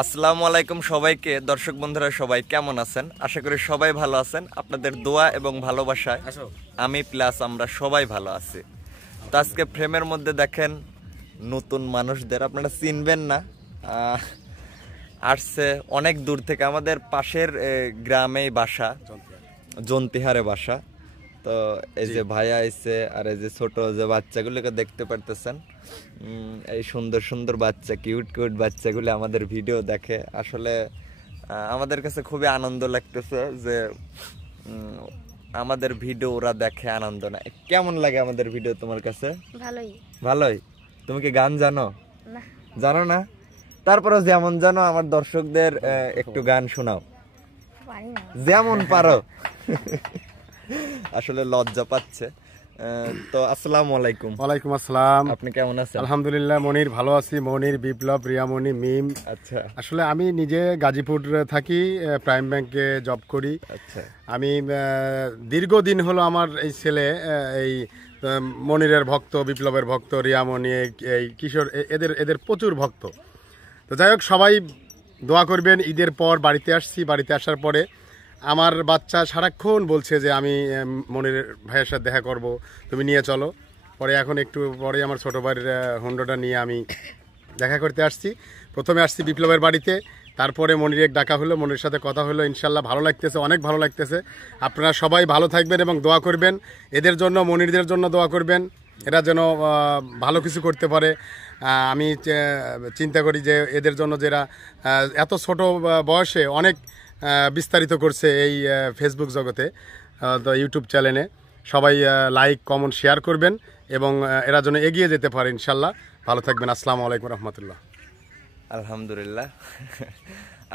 আসসালামু আলাইকুম সবাইকে। দর্শক বন্ধুরা সবাই কেমন আছেন? আশা করি সবাই ভালো আছেন। আপনাদের দোয়া এবং ভালোবাসায় আমি প্লাস আমরা সবাই ভালো আছি। তো আজকে ফ্রেমের মধ্যে দেখেন নতুন মানুষদের আপনারা চিনবেন না, আসছে অনেক দূর থেকে, আমাদের পাশের গ্রামেই বাসা, জন্তিহারে বাসা। তো এই যে ভাইয়া আইছে, আর এই যে ছোট যে বাচ্চাগুলোকে দেখতে পারতেছেন, এই সুন্দর সুন্দর বাচ্চা, কিউট কিউট বাচ্চাগুলো আমাদের ভিডিও দেখে। আসলে আমাদের কাছে খুবই আনন্দ লাগতেছে যে আমাদের ভিডিও ওরা দেখে, আনন্দ না। কেমন লাগে আমাদের ভিডিও তোমার কাছে? ভালোই। ভালোই। তুমি কি গান জানো? না। জানো না? তারপরে যেমন জানো আমার দর্শকদের একটু গান শোনাও, পারি না। যেমন পারো। আসলে লজ্জা পাচ্ছে। তো আসসালামু আলাইকুম। ওয়ালাইকুম আসসালাম। আপনি কেমন আছেন? আলহামদুলিল্লাহ মনির ভালো আছি। মনির, বিপ্লব, রিয়ামণি, মিম। আচ্ছা। আসলে আমি নিজে গাজীপুর থাকি, প্রাইম ব্যাংকে জব করি। আচ্ছা। আমি দীর্ঘদিন হলো আমার এই ছেলে এই মনিরের ভক্ত, বিপ্লবের ভক্ত, রিয়ামণি, এই কিশোর, এদের প্রচুর ভক্ত। তো যাই হোক, সবাই দোয়া করবেন। ঈদের পর বাড়িতে আসছি। বাড়িতে আসার পরে আমার বাচ্চা সারাক্ষণ বলছে যে আমি মনির ভাইয়ের সাথে দেখা করব, তুমি নিয়ে চলো। পরে এখন একটু পরে আমার ছোটো ভাইয়ের হুন্ডোটা নিয়ে আমি দেখা করতে আসছি। প্রথমে আসছি বিপ্লবের বাড়িতে, তারপরে মনির ডাকা হলো, মনির সাথে কথা হলো। ইনশাল্লাহ ভালো লাগতেছে, অনেক ভালো লাগতেছে। আপনারা সবাই ভালো থাকবেন এবং দোয়া করবেন এদের জন্য, মনিরদের জন্য দোয়া করবেন, এরা যেন ভালো কিছু করতে পারে। আমি চিন্তা করি যে এদের জন্য, যারা এত ছোট বয়সে অনেক বিস্তারিত করছে এই ফেসবুক জগতে, তো ইউটিউব চ্যানেলে সবাই লাইক, কমেন্ট, শেয়ার করবেন এবং এরা যেন এগিয়ে যেতে পারে। ইনশাল্লাহ ভালো থাকবেন। আসসালামু আলাইকুম রহমতুল্লাহ। আলহামদুলিল্লাহ।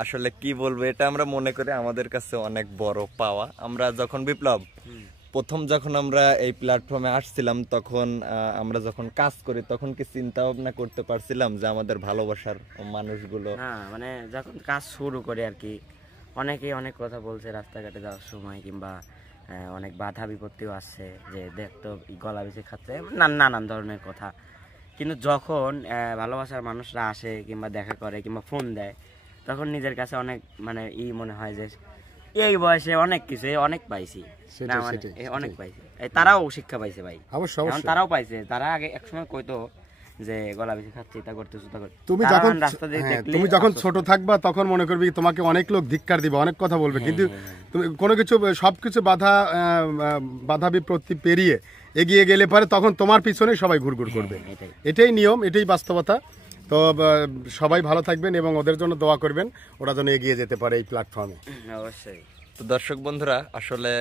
আসলে কি বলবো, এটা আমরা মনে করি আমাদের কাছে অনেক বড় পাওয়া। আমরা যখন বিপ্লব প্রথম যখন আমরা এই প্ল্যাটফর্মে আসছিলাম, তখন আমরা যখন কাজ করি, তখন কি চিন্তা ভাবনা করতে পারছিলাম যে আমাদের ভালোবাসার মানুষগুলো? না, মানে যখন কাজ শুরু করি আর কি, অনেকেই অনেক কথা বলছে রাস্তাঘাটে যাওয়ার সময়, কিংবা অনেক বাধা বিপত্তিও আসছে যে দেখতো গলা বেশি খাচ্ছে, নানান ধরনের কথা। কিন্তু যখন ভালোবাসার মানুষরা আসে কিংবা দেখা করে কিংবা ফোন দেয়, তখন নিজের কাছে অনেক মানে মনে হয় যে এই বয়সে অনেক কিছু অনেক পাইছি, অনেক পাইছি। তারাও শিক্ষা পাইছে ভাই, অবশ্যই তারাও পাইছে। তারা আগে একসময় কইতো যে গলা বেশি খাচ্ছি, তা করতেছো, তা করতে। তুমি যখন ছোট থাকবা তখন মনে করবি তোমাকে অনেক লোক ধিক্কার দিবে, অনেক কথা বলবে, কিন্তু তুমি কোনো কিছু, সবকিছু বাধা বিপত্তি পেরিয়ে এগিয়ে গেলে পারে, তখন তোমার পিছনে সবাই ঘুরঘুর করবে। এটাই নিয়ম, এটাই বাস্তবতা। তো সবাই ভালো থাকবেন এবং ওদের জন্য দোয়া করবেন, ওরা যেন এগিয়ে যেতে পারে এই প্ল্যাটফর্মে। অবশ্যই। তো দর্শক বন্ধুরা, আসলে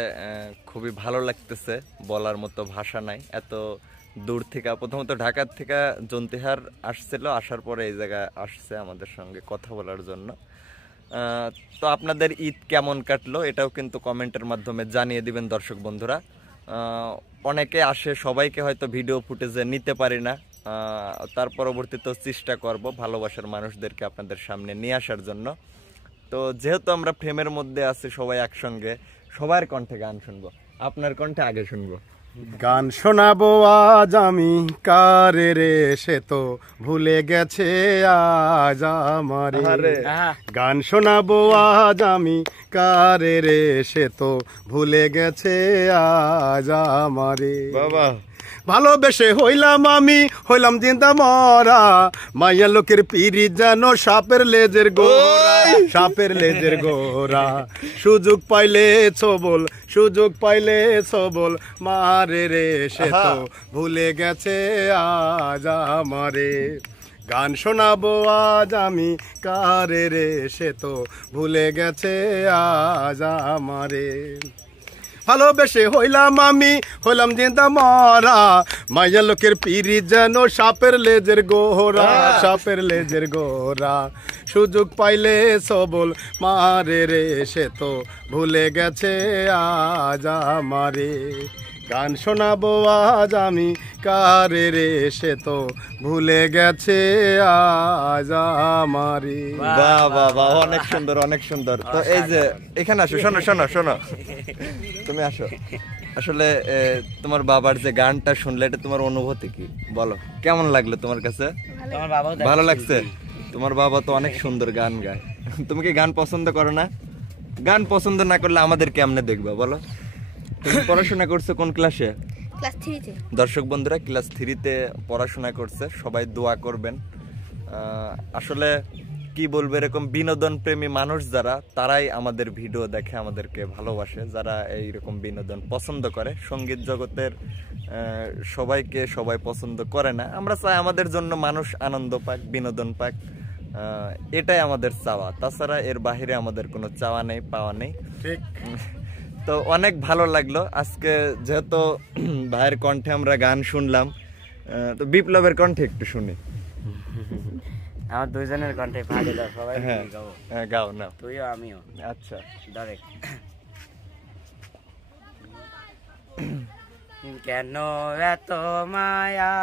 খুবই ভালো লাগতেছে, বলার মতো ভাষা নাই। এত দূর থেকে, প্রথমত ঢাকার থেকে জন্তিহার আসছিল, আসার পরে এই জায়গায় আসছে আমাদের সঙ্গে কথা বলার জন্য। তো আপনাদের ঈদ কেমন কাটলো এটাও কিন্তু কমেন্টের মাধ্যমে জানিয়ে দিবেন দর্শক বন্ধুরা। অনেকে আসে, সবাইকে হয়তো ভিডিও ফুটেজে নিতে পারি না, তার পরবর্তীতেও চেষ্টা করব ভালোবাসার মানুষদেরকে আপনাদের সামনে নিয়ে আসার জন্য। তো যেহেতু আমরা ফ্রেমের মধ্যে আছি সবাই একসঙ্গে, সবার কণ্ঠে গান শুনবো। আপনার কণ্ঠে আগে শুনবো। গান শোনাবো আজ আমি কারে রে, সে তো ভুলে গেছে আজ আমারে। গান শোনাবো আজ আমি কারে রে, সে তো ভুলে গেছে আজ আমারে। বাবা, ভালোবেসে হইলাম জিন্দা মরা, মাইয়া লোকের পিরি যেন সাপের লেজের গোরা, সাপের লেজের গোরা। সুযোগ পাইলে ছবল মারে রে, সে তো ভুলে গেছে আজ আমারে। গান শোনাবো আজ আমি কারে রে, সে তো ভুলে গেছে আজ আমারে। ভালোবেসে হইলাম জিন্দা মরা, মাইয়া লোকের পিরি যেন সাপের লেজের গোরা, সাপের লেজের গোরা। সুযোগ পাইলে ছবল মারে রে, সে তো ভুলে গেছে আজ আমারে। গান শোনাবো আজ আমি কারে রে, সে তো ভুলে গেছে আজ আমারে। বাহ বাহ বাহ, অনেক সুন্দর, অনেক সুন্দর। তো এই যে এখানে আসো, শোনো তুমি আসো। আসলে তোমার বাবার যে গানটা শুনলে, এটা তোমার অনুভূতি কি বলো? কেমন লাগলো তোমার কাছে? ভালো লাগছে? তোমার বাবা তো অনেক সুন্দর গান গায়। তুমি কি গান পছন্দ করো না? গান পছন্দ না করলে আমাদের কেমনে দেখবা বলো? তুমি পড়াশোনা করছো কোন ক্লাসে? ক্লাস 3 তে। দর্শক বন্ধুরা ক্লাস 3 তে পড়াশোনা করছে, সবাই দোয়া করবেন। আসলে কি বলবো, এরকম বিনোদন প্রেমী মানুষ যারা, তারাই আমাদের ভিডিও দেখে, আমাদেরকে ভালোবাসে, যারা এইরকম বিনোদন পছন্দ করে। সঙ্গীত জগতের সবাইকে সবাই পছন্দ করে না। আমরা চাই আমাদের জন্য মানুষ আনন্দ পাক, বিনোদন পাক, এটাই আমাদের চাওয়া। তাছাড়া এর বাহিরে আমাদের কোনো চাওয়া নেই, পাওয়া নেই। ঠিক। তো অনেক ভালো লাগলো আজকে, যেহেতু ভাইয়ের কণ্ঠে আমরা গান শুনলাম, তো বিপ্লবের কণ্ঠে একটু শুনি। আমার দুইজনের কণ্ঠে ভালো দাও, সবাই হ্যাঁ গাও। হ্যাঁ, গাও না। তুইও আমিও। আচ্ছা, ডাইরেক্ট। কেন এত মায়া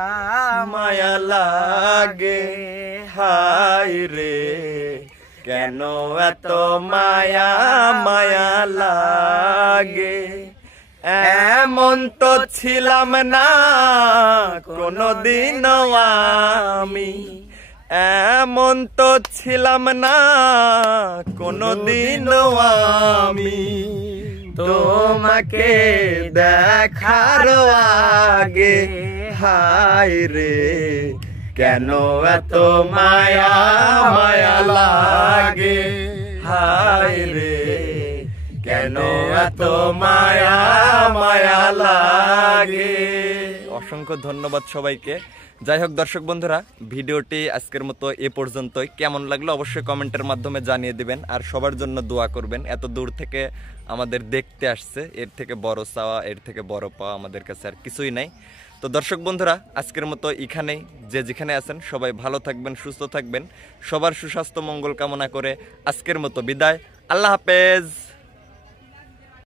মায়া লাগে হায় রে, কেন এত মায়া মায়া লাগে, এমন তো ছিলাম না কোনদিনও আমি, এমন তো ছিলাম না কোনদিনও আমি, তোমাকে দেখার আগে হায় রে, কেন এত মায়া মায়া লাগে হায় রে, কেন এত মায়া মায়া লাগে। অসংখ্য ধন্যবাদ সবাইকে। যাই হোক দর্শক বন্ধুরা, ভিডিওটি আজকের মতো এ পর্যন্তই। কেমন লাগলো অবশ্যই কমেন্টের মাধ্যমে জানিয়ে দিবেন, আর সবার জন্য দোয়া করবেন। এত দূর থেকে আমাদের দেখতে আসছে, এর থেকে বড় চাওয়া, এর থেকে বড় পাওয়া আমাদের কাছে আর কিছুই নাই। তো দর্শক বন্ধুরা, আজকের মতো এখানেই। যে যেখানে আছেন সবাই ভালো থাকবেন, সুস্থ থাকবেন, সবার সুস্বাস্থ্য মঙ্গল কামনা করে আজকের মতো বিদায়। আল্লাহ হাফেজ।